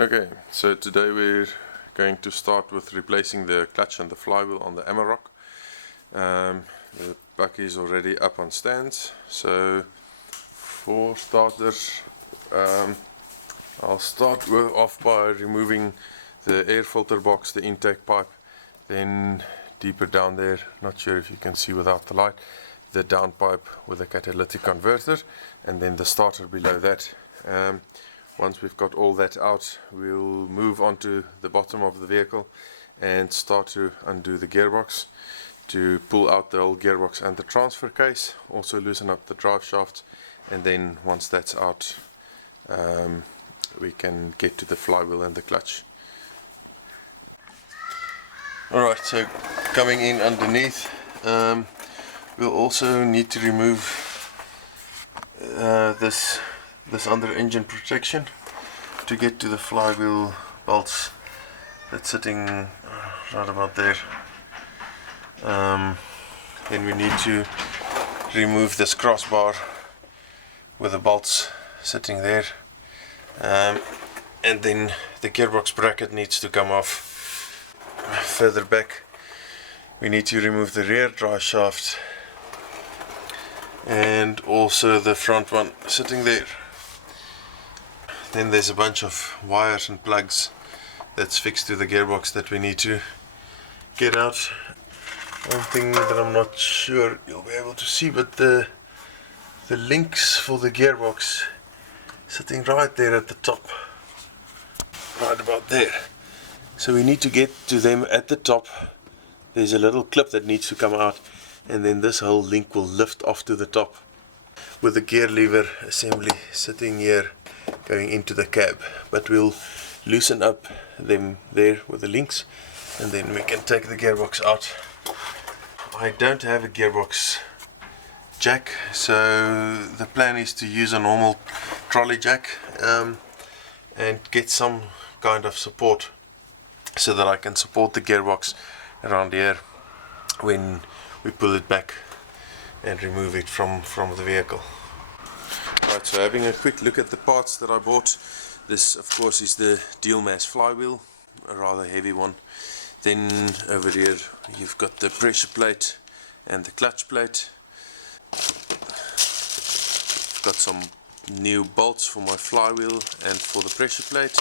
Okay, so today we're going to start with replacing the clutch and the flywheel on the Amarok. The bucket is already up on stands, so for starters I'll start off by removing the air filter box, the intake pipe, then deeper down there, not sure if you can see without the light, the downpipe with a catalytic converter, and then the starter below that. Once we've got all that out, we'll move on to the bottom of the vehicle and start to undo the gearbox, to pull out the old gearbox and the transfer case, also loosen up the drive shaft, and then once that's out we can get to the flywheel and the clutch. Alright, so coming in underneath, we'll also need to remove this under engine protection to get to the flywheel bolts that's sitting right about there. Then we need to remove this crossbar with the bolts sitting there, and then the gearbox bracket needs to come off. Further back we need to remove the rear drive shaft and also the front one sitting there. Then there's a bunch of wires and plugs that's fixed to the gearbox that we need to get out. One thing that I'm not sure you'll be able to see, but the links for the gearbox sitting right there at the top, right about there. So we need to get to them at the top. There's a little clip that needs to come out, and then this whole link will lift off to the top with the gear lever assembly sitting here going into the cab. But we'll loosen up them there with the links, and then we can take the gearbox out. I don't have a gearbox jack, so the plan is to use a normal trolley jack and get some kind of support so that I can support the gearbox around here when we pull it back and remove it from the vehicle. Right, so having a quick look at the parts that I bought. This of course is the Deal Mass flywheel, a rather heavy one. Then over here you've got the pressure plate and the clutch plate. I've got some new bolts for my flywheel and for the pressure plate.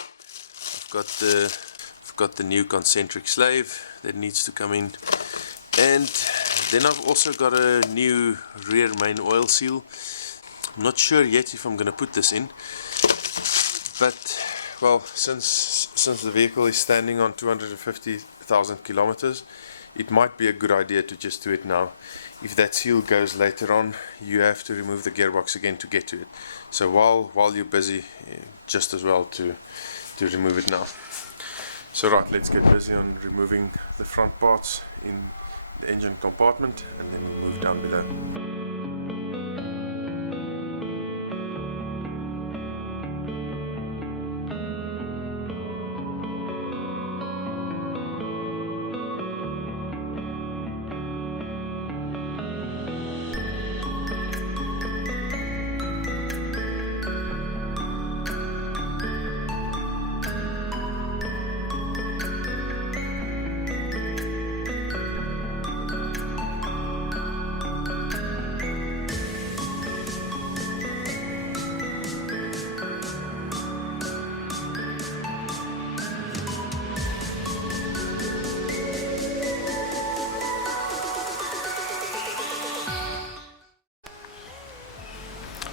I've got the new concentric slave that needs to come in, and then I've also got a new rear main oil seal. I'm not sure yet if I'm going to put this in, but well, since the vehicle is standing on 250,000 kilometers, it might be a good idea to just do it now. If that seal goes later on, you have to remove the gearbox again to get to it. So while you're busy, just as well to remove it now. So right, let's get busy on removing the front parts in the engine compartment, and then we'll move down below.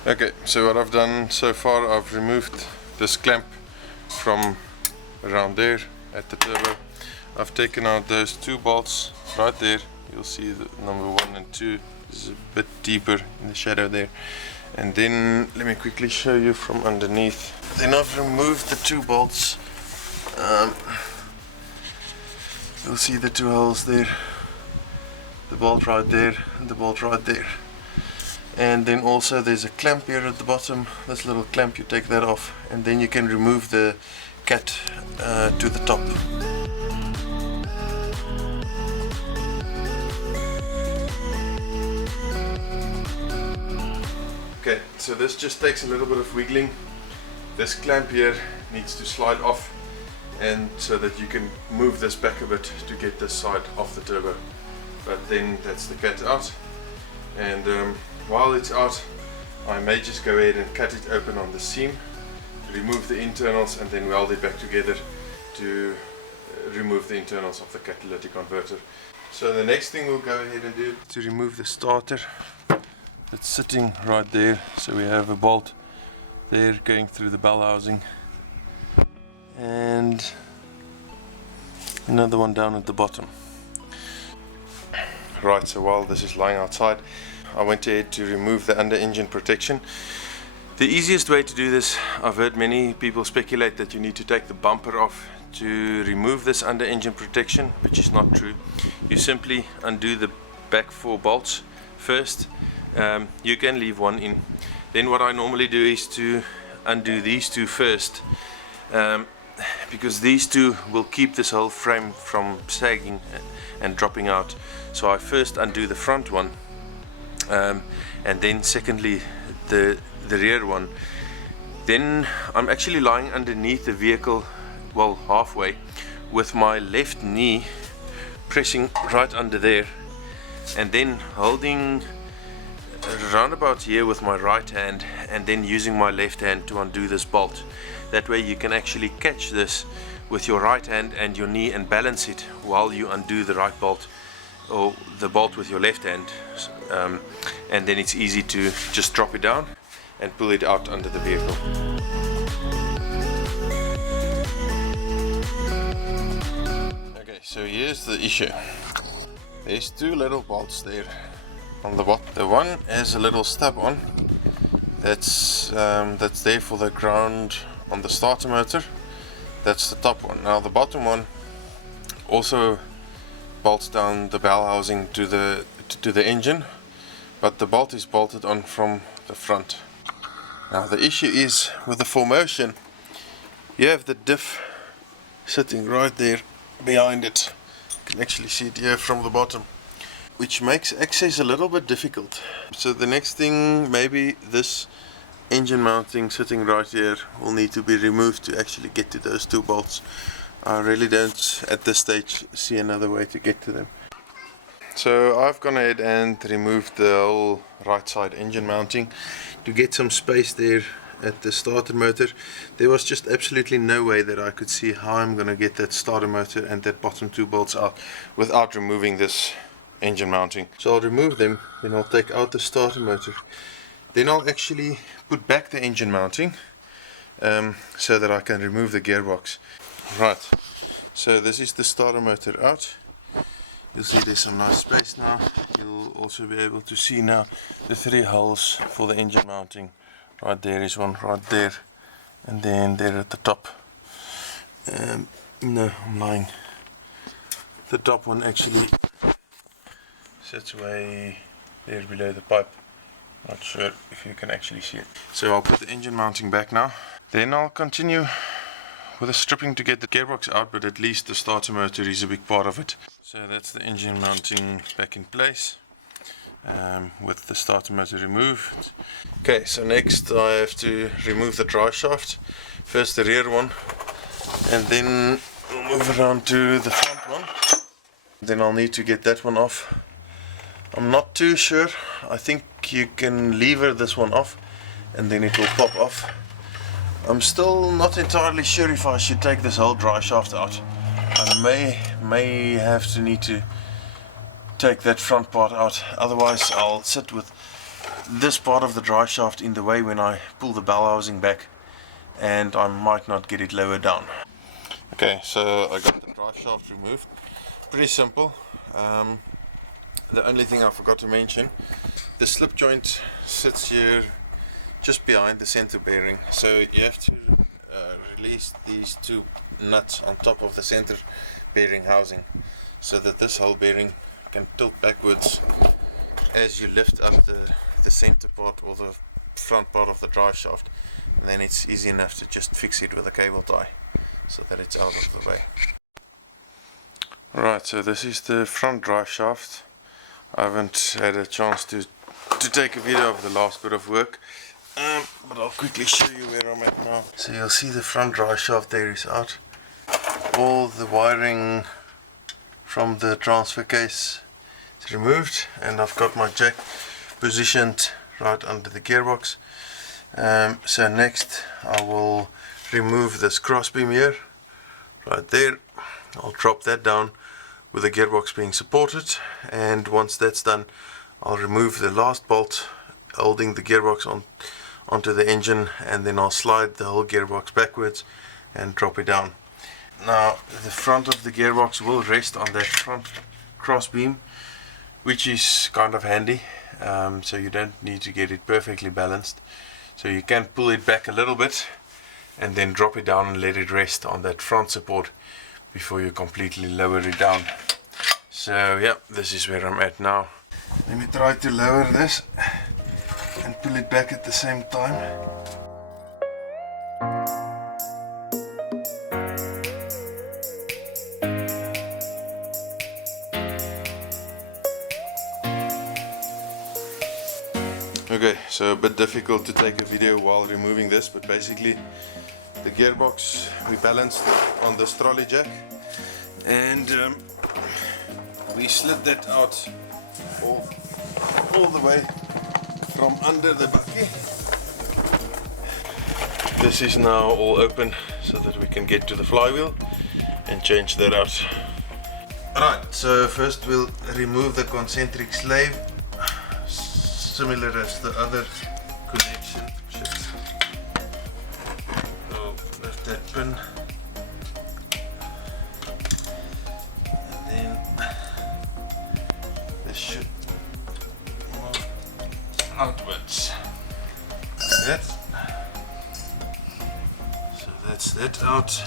Okay, so what I've done so far, I've removed this clamp from around there at the turbo. I've taken out those two bolts right there. You'll see the number 1 and 2 is a bit deeper in the shadow there. And then let me quickly show you from underneath. Then I've removed the two bolts. You'll see the two holes there, the bolt right there and the bolt right there. And then also there's a clamp here at the bottom, this little clamp, you take that off, and then you can remove the cat to the top. Okay, so this just takes a little bit of wiggling. This clamp here needs to slide off, and so that you can move this back a bit to get this side off the turbo. But then that's the cat out, and while it's out, I may just go ahead and cut it open on the seam to remove the internals, and then weld it back together to remove the internals of the catalytic converter. So the next thing we'll go ahead and do to remove the starter that's sitting right there. So we have a bolt there going through the bell housing, and another one down at the bottom. Right, so while this is lying outside, I went ahead to remove the under engine protection. The easiest way to do this, I've heard many people speculate that you need to take the bumper off to remove this under engine protection, which is not true. You simply undo the back 4 bolts first. You can leave one in. Then what I normally do is to undo these 2 first, because these 2 will keep this whole frame from sagging and dropping out. So I first undo the front one, and then secondly the rear one. Then I'm actually lying underneath the vehicle, well, halfway, with my left knee pressing right under there, and then holding around about here with my right hand, and then using my left hand to undo this bolt. That way you can actually catch this with your right hand and your knee and balance it while you undo the right bolt, or the bolt with your left hand, and then it's easy to just drop it down and pull it out under the vehicle. Okay, so here's the issue. There's 2 little bolts there on the bottom. The one has a little stub on that's there for the ground on the starter motor. That's the top one. Now the bottom one also bolts down the bell housing to the engine, but the bolt is bolted on from the front. Now the issue is with the 4Motion, you have the diff sitting right there behind it. You can actually see it here from the bottom, which makes access a little bit difficult. So the next thing, maybe this engine mounting sitting right here will need to be removed to actually get to those 2 bolts. I really don't at this stage see another way to get to them. So I've gone ahead and removed the whole right side engine mounting to get some space there at the starter motor. There was just absolutely no way that I could see how I'm going to get that starter motor and that bottom 2 bolts out without removing this engine mounting. So I'll remove them, then I'll take out the starter motor. Then I'll actually put back the engine mounting so that I can remove the gearbox. Right, so this is the starter motor out. You'll see there's some nice space now. You'll also be able to see now the 3 holes for the engine mounting. Right there is one, right there, and then there at the top. No, I'm lying. The top one actually sits way there below the pipe. Not sure if you can actually see it. So I'll put the engine mounting back now. Then I'll continue with the stripping to get the gearbox out, but at least the starter motor is a big part of it. So that's the engine mounting back in place, with the starter motor removed. Okay, so next I have to remove the driveshaft. First the rear one, and then we'll move around to the front one. Then I'll need to get that one off. I'm not too sure. I think you can lever this one off and then it will pop off. I'm still not entirely sure if I should take this whole driveshaft out. I may have to need to take that front part out, otherwise I'll sit with this part of the driveshaft in the way when I pull the bell housing back, and I might not get it lower down. Okay, so I got the driveshaft removed. Pretty simple. The only thing I forgot to mention, the slip joint sits here just behind the center bearing, so you have to release these 2 nuts on top of the center bearing housing so that this whole bearing can tilt backwards as you lift up the center part or the front part of the driveshaft, and then it's easy enough to just fix it with a cable tie so that it's out of the way. Right, so this is the front driveshaft. I haven't had a chance to take a video of the last bit of work. but I'll quickly show you where I'm at now. So you'll see the front driveshaft there is out. All the wiring from the transfer case is removed, and I've got my jack positioned right under the gearbox. So next I will remove this crossbeam here, right there. I'll drop that down with the gearbox being supported, and once that's done I'll remove the last bolt holding the gearbox onto the engine, and then I'll slide the whole gearbox backwards and drop it down. Now the front of the gearbox will rest on that front crossbeam, which is kind of handy, so you don't need to get it perfectly balanced. So you can pull it back a little bit and then drop it down and let it rest on that front support before you completely lower it down. So yeah, this is where I'm at now. Let me try to lower this and pull it back at the same time. Okay, so a bit difficult to take a video while removing this, but basically the gearbox we balanced on this trolley jack, and we slid that out all the way from under the bucket. This is now all open so that we can get to the flywheel and change that out. Alright, so first we'll remove the concentric slave, similar as the other connection. I'll lift that pin, and then this should move outwards. Like that. So that's that out.